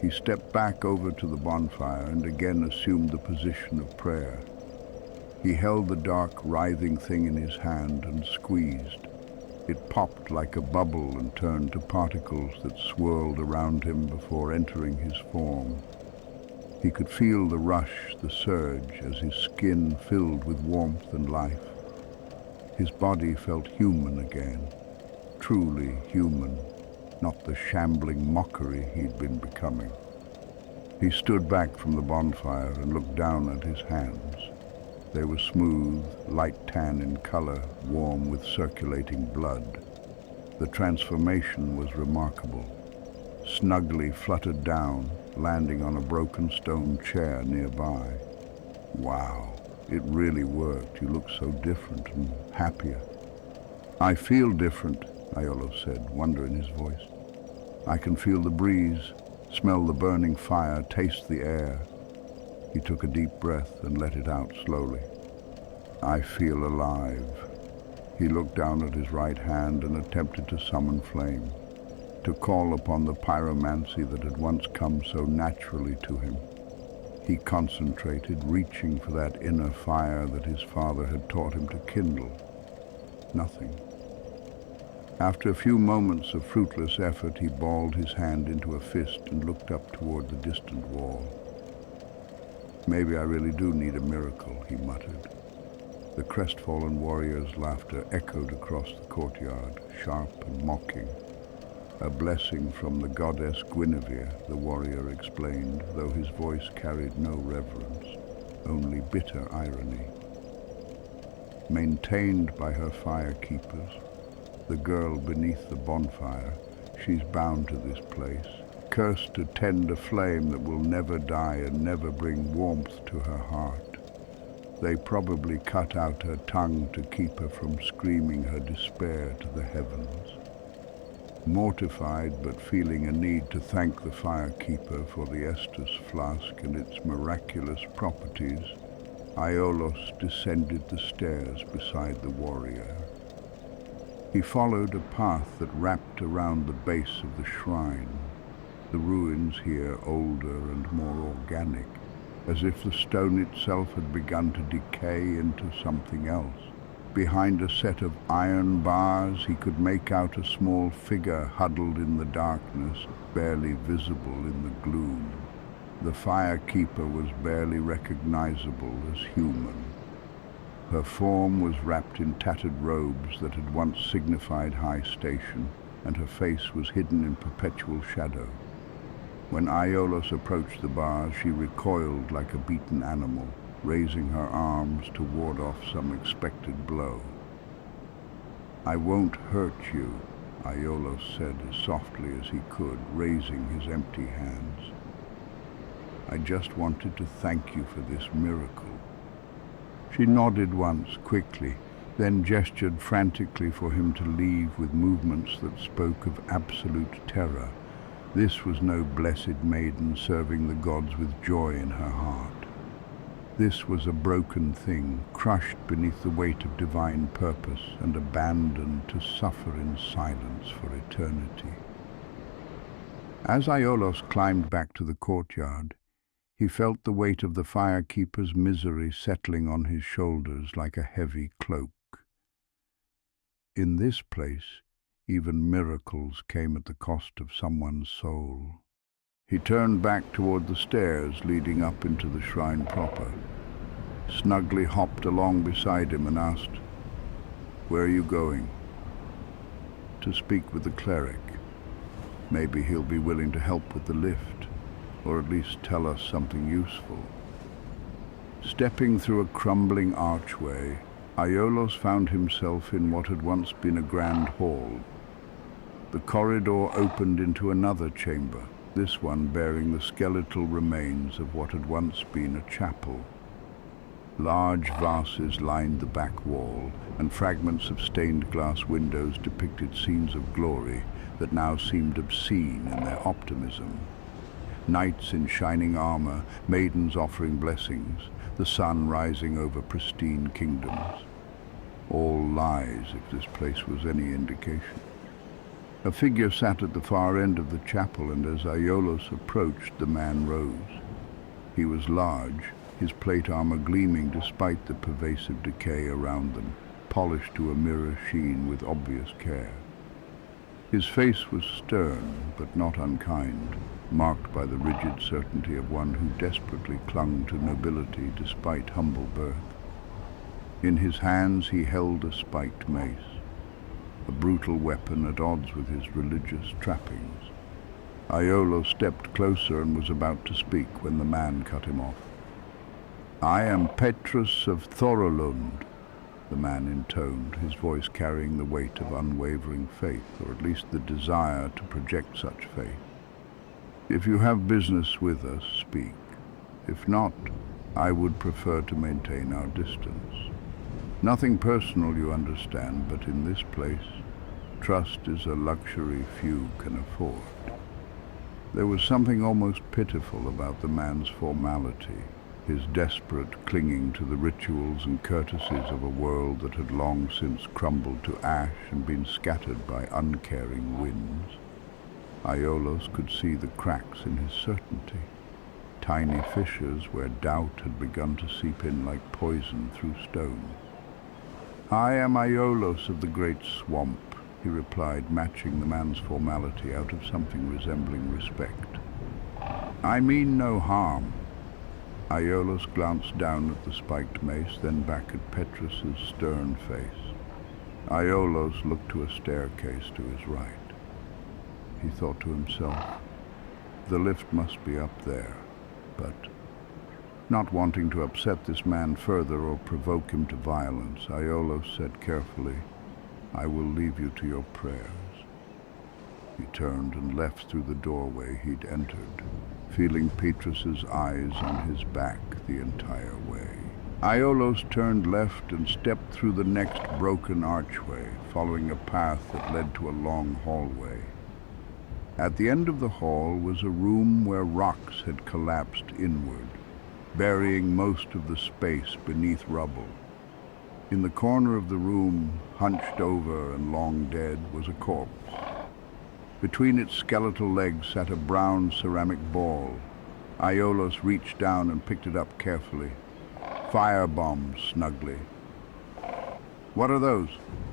He stepped back over to the bonfire and again assumed the position of prayer. He held the dark, writhing thing in his hand and squeezed. It popped like a bubble and turned to particles that swirled around him before entering his form. He could feel the rush, the surge, as his skin filled with warmth and life. His body felt human again, truly human, not the shambling mockery he'd been becoming. He stood back from the bonfire and looked down at his hands. They were smooth, light tan in color, warm with circulating blood. The transformation was remarkable. Snugly fluttered down, landing on a broken stone chair nearby. Wow, it really worked. You look so different and happier. I feel different, Iolo said, wonder in his voice. I can feel the breeze, smell the burning fire, taste the air. He took a deep breath and let it out slowly. I feel alive. He looked down at his right hand and attempted to summon flame, to call upon the pyromancy that had once come so naturally to him. He concentrated, reaching for that inner fire that his father had taught him to kindle. Nothing. After a few moments of fruitless effort, he balled his hand into a fist and looked up toward the distant wall. Maybe I really do need a miracle, he muttered. The crestfallen warrior's laughter echoed across the courtyard, sharp and mocking. A blessing from the goddess Guinevere, the warrior explained, though his voice carried no reverence, only bitter irony. Maintained by her fire keepers, the girl beneath the bonfire, she's bound to this place, cursed to tend a flame that will never die and never bring warmth to her heart. They probably cut out her tongue to keep her from screaming her despair to the heavens. Mortified but feeling a need to thank the firekeeper for the Estus flask and its miraculous properties, Aiolos descended the stairs beside the warrior. He followed a path that wrapped around the base of the shrine, the ruins here older and more organic, as if the stone itself had begun to decay into something else. Behind a set of iron bars, he could make out a small figure huddled in the darkness, barely visible in the gloom. The firekeeper was barely recognizable as human. Her form was wrapped in tattered robes that had once signified high station, and her face was hidden in perpetual shadow. When Aiolos approached the bars, she recoiled like a beaten animal, raising her arms to ward off some expected blow. "I won't hurt you," Aiolos said as softly as he could, raising his empty hands. "I just wanted to thank you for this miracle." She nodded once, quickly, then gestured frantically for him to leave with movements that spoke of absolute terror. This was no blessed maiden serving the gods with joy in her heart. This was a broken thing, crushed beneath the weight of divine purpose and abandoned to suffer in silence for eternity. As Aiolos climbed back to the courtyard, he felt the weight of the firekeeper's misery settling on his shoulders like a heavy cloak. In this place, even miracles came at the cost of someone's soul. He turned back toward the stairs leading up into the shrine proper. Snugly hopped along beside him and asked, "Where are you going?" "To speak with the cleric. Maybe he'll be willing to help with the lift, or at least tell us something useful." Stepping through a crumbling archway, Aiolos found himself in what had once been a grand hall. The corridor opened into another chamber, this one bearing the skeletal remains of what had once been a chapel. Large vases lined the back wall, and fragments of stained glass windows depicted scenes of glory that now seemed obscene in their optimism. Knights in shining armor, maidens offering blessings, the sun rising over pristine kingdoms. All lies, if this place was any indication. A figure sat at the far end of the chapel, and as Aiolos approached, the man rose. He was large, his plate armor gleaming despite the pervasive decay around them, polished to a mirror sheen with obvious care. His face was stern, but not unkind, marked by the rigid certainty of one who desperately clung to nobility despite humble birth. In his hands he held a spiked mace, a brutal weapon at odds with his religious trappings. Aiolos stepped closer and was about to speak when the man cut him off. "I am Petrus of Thorolund," the man intoned, his voice carrying the weight of unwavering faith, or at least the desire to project such faith. "If you have business with us, speak. If not, I would prefer to maintain our distance. Nothing personal, you understand, but in this place, trust is a luxury few can afford." There was something almost pitiful about the man's formality, his desperate clinging to the rituals and courtesies of a world that had long since crumbled to ash and been scattered by uncaring winds. Aiolos could see the cracks in his certainty, tiny fissures where doubt had begun to seep in like poison through stone. "I am Aiolos of the Great Swamp," he replied, matching the man's formality out of something resembling respect. "I mean no harm." Aiolos glanced down at the spiked mace, then back at Petrus's stern face. Aiolos looked to a staircase to his right. He thought to himself, the lift must be up there, but not wanting to upset this man further or provoke him to violence, Aiolos said carefully, "I will leave you to your prayers." He turned and left through the doorway he'd entered, feeling Petrus's eyes on his back the entire way. Aiolos turned left and stepped through the next broken archway, following a path that led to a long hallway. At the end of the hall was a room where rocks had collapsed inward, burying most of the space beneath rubble. In the corner of the room, hunched over and long dead, was a corpse. Between its skeletal legs sat a brown ceramic ball. Aiolos reached down and picked it up carefully. Firebombs snugly. "What are those?"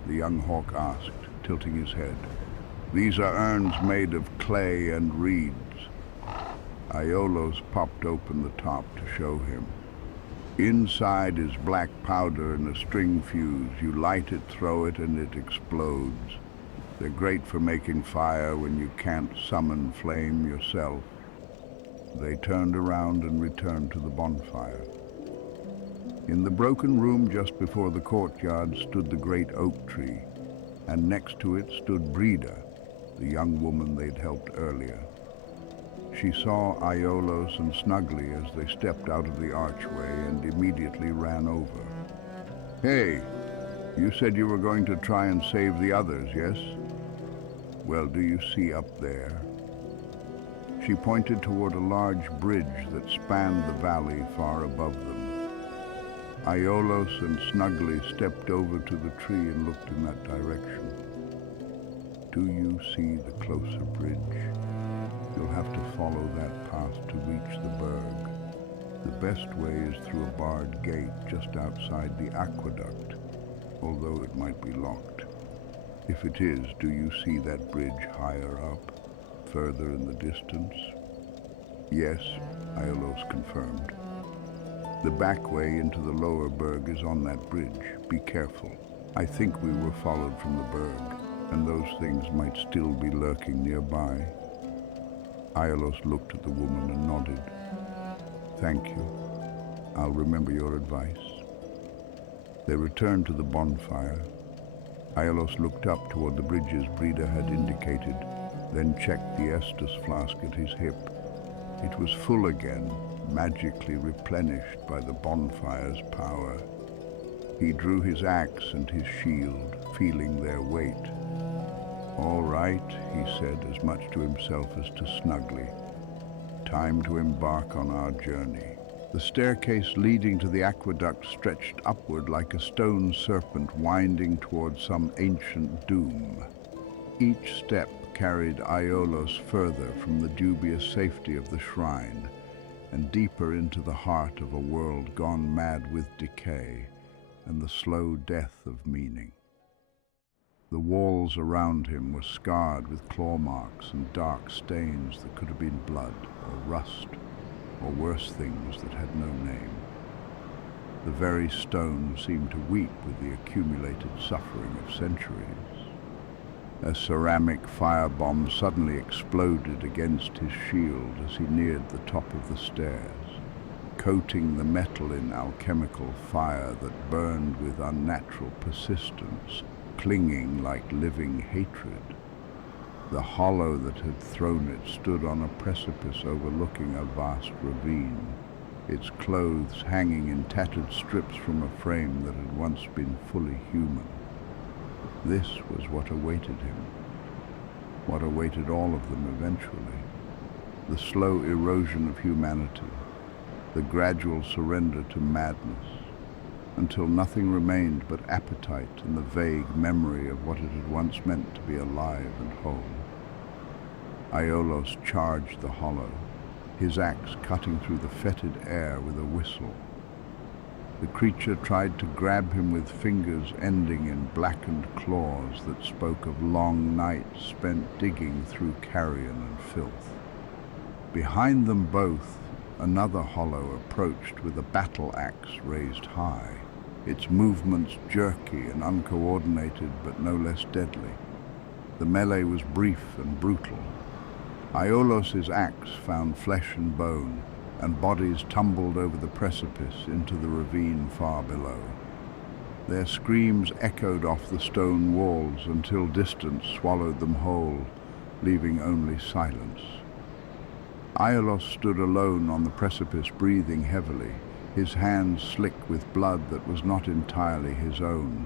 the young hawk asked, tilting his head. "These are urns made of clay and reeds." Aiolos popped open the top to show him. "Inside is black powder and a string fuse. You light it, throw it, and it explodes. They're great for making fire when you can't summon flame yourself." They turned around and returned to the bonfire. In the broken room just before the courtyard stood the great oak tree, and next to it stood Breda, the young woman they'd helped earlier. She saw Aiolos and Snugly as they stepped out of the archway and immediately ran over. "Hey, you said you were going to try and save the others, yes? Well, do you see up there?" She pointed toward a large bridge that spanned the valley far above them. Aiolos and Snugly stepped over to the tree and looked in that direction. "Do you see the closer bridge? You'll have to follow that path to reach the Burg. The best way is through a barred gate just outside the aqueduct, although it might be locked. If it is, do you see that bridge higher up, further in the distance?" "Yes," Aiolos confirmed. The back way into the lower Burg is on that bridge. Be careful. I think we were followed from the Burg, and those things might still be lurking nearby. Aiolos looked at the woman and nodded. Thank you. I'll remember your advice. They returned to the bonfire. Aiolos looked up toward the bridges Breda had indicated, then checked the Estus flask at his hip. It was full again, magically replenished by the bonfire's power. He drew his axe and his shield, feeling their weight. All right, he said, as much to himself as to Snuggly. Time to embark on our journey. The staircase leading to the aqueduct stretched upward like a stone serpent winding toward some ancient doom. Each step carried Aiolos further from the dubious safety of the shrine and deeper into the heart of a world gone mad with decay and the slow death of meaning. The walls around him were scarred with claw marks and dark stains that could have been blood or rust or worse things that had no name. The very stone seemed to weep with the accumulated suffering of centuries. A ceramic firebomb suddenly exploded against his shield as he neared the top of the stairs, coating the metal in alchemical fire that burned with unnatural persistence, clinging like living hatred. The hollow that had thrown it stood on a precipice overlooking a vast ravine, its clothes hanging in tattered strips from a frame that had once been fully human. This was what awaited him, what awaited all of them eventually. The slow erosion of humanity, the gradual surrender to madness, until nothing remained but appetite and the vague memory of what it had once meant to be alive and whole. Aiolos charged the hollow, his axe cutting through the fetid air with a whistle. The creature tried to grab him with fingers ending in blackened claws that spoke of long nights spent digging through carrion and filth. Behind them both, another hollow approached with a battle axe raised high, its movements jerky and uncoordinated but no less deadly. The melee was brief and brutal. Aiolos' axe found flesh and bone, and bodies tumbled over the precipice into the ravine far below. Their screams echoed off the stone walls until distance swallowed them whole, leaving only silence. Aiolos stood alone on the precipice, breathing heavily, his hands slick with blood that was not entirely his own.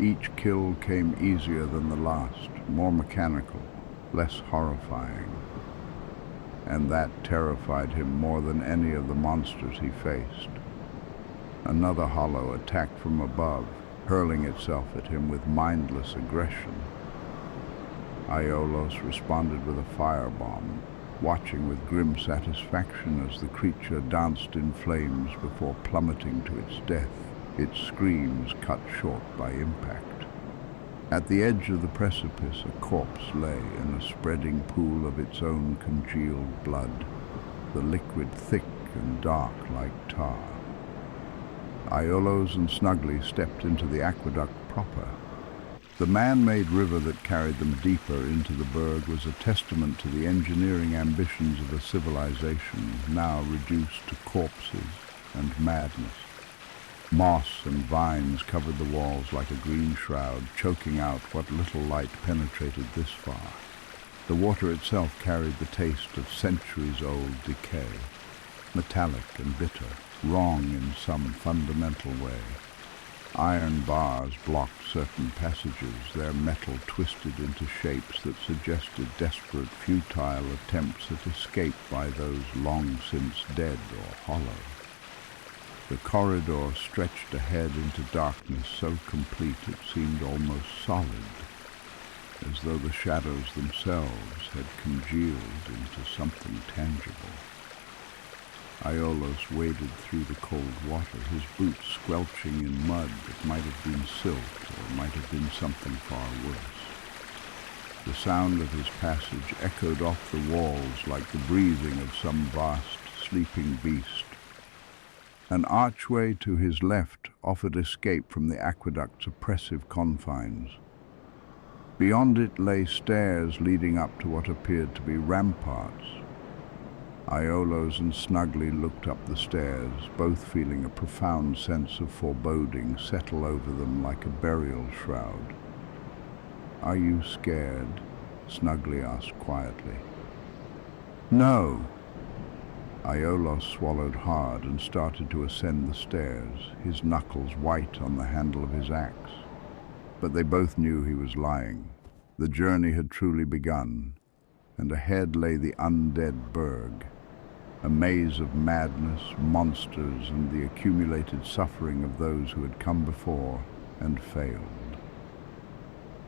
Each kill came easier than the last, more mechanical, less horrifying. And that terrified him more than any of the monsters he faced. Another hollow attacked from above, hurling itself at him with mindless aggression. Aiolos responded with a firebomb, watching with grim satisfaction as the creature danced in flames before plummeting to its death, its screams cut short by impact. At the edge of the precipice, a corpse lay in a spreading pool of its own congealed blood, the liquid thick and dark like tar. Aiolos and Snuggly stepped into the aqueduct proper. The man-made river that carried them deeper into the Burg was a testament to the engineering ambitions of a civilization now reduced to corpses and madness. Moss and vines covered the walls like a green shroud, choking out what little light penetrated this far. The water itself carried the taste of centuries-old decay, metallic and bitter, wrong in some fundamental way. Iron bars blocked certain passages, their metal twisted into shapes that suggested desperate, futile attempts at escape by those long since dead or hollow. The corridor stretched ahead into darkness so complete it seemed almost solid, as though the shadows themselves had congealed into something tangible. Aiolos waded through the cold water, his boots squelching in mud that might have been silt or might have been something far worse. The sound of his passage echoed off the walls like the breathing of some vast, sleeping beast. An archway to his left offered escape from the aqueduct's oppressive confines. Beyond it lay stairs leading up to what appeared to be ramparts. Aiolos and Snuggly looked up the stairs, both feeling a profound sense of foreboding settle over them like a burial shroud. "Are you scared?" Snuggly asked quietly. "No." Aiolos swallowed hard and started to ascend the stairs, his knuckles white on the handle of his axe. But they both knew he was lying. The journey had truly begun, and ahead lay the undead Burg, a maze of madness, monsters, and the accumulated suffering of those who had come before and failed.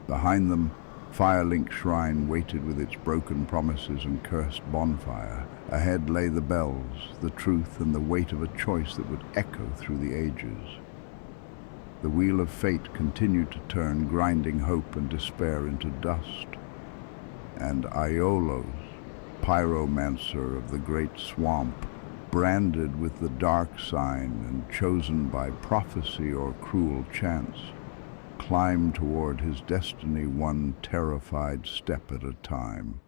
Behind them, Firelink Shrine waited with its broken promises and cursed bonfire. Ahead lay the bells, the truth and the weight of a choice that would echo through the ages. The wheel of fate continued to turn, grinding hope and despair into dust. And Aiolos, pyromancer of the great swamp, branded with the dark sign and chosen by prophecy or cruel chance, climbed toward his destiny one terrified step at a time.